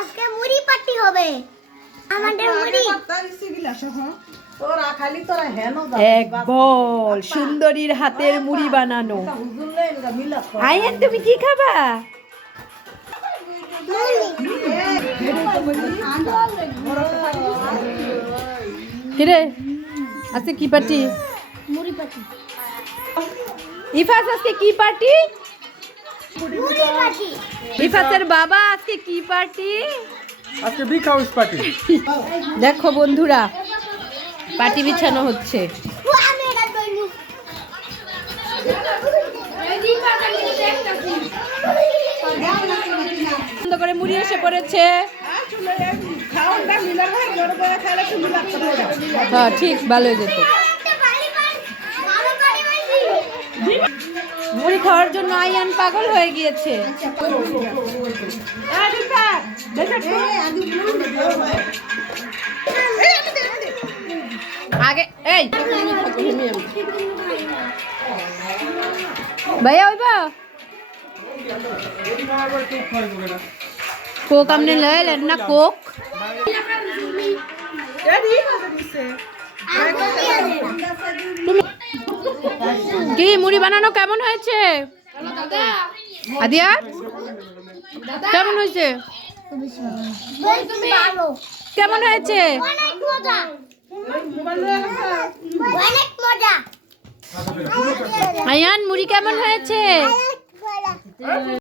আজকে মুড়ি পার্টি হবে আমাদের মুড়ি এক বল সুন্দরীর হাতের মুড়ি বানানো। আয়ান তুমি কি খাবা? কিরে আজকে কি পার্টি? মুড়ি পার্টি ইফাস আজকে কি পার্টি? মুড়ি পার্টি ইফাসের বাবা আজকে কি পার্টি? আজকে বিগ হাউস পার্টি। দেখো বন্ধুরা পার্টি বিছানো হচ্ছে। আমি এটা দইনি বন্ধ করে মুড়ি এসে পড়েছে। হ্যাঁ ঠিক ভালো যেত। মুড়ি খাওয়ার জন্য আয়ান পাগল হয়ে গিয়েছে। আগে এই ভাইয়া ওইবা কোক আমনে লইলেন না কোক? কি মুড়ি বানানো কেমন হয়েছে আদিয়া? কেমন হয়েছে? কেমন হয়েছে? অনেক মজা অনেক মজা আয়ান মুড়ি কেমন হয়েছে? অনেক মজা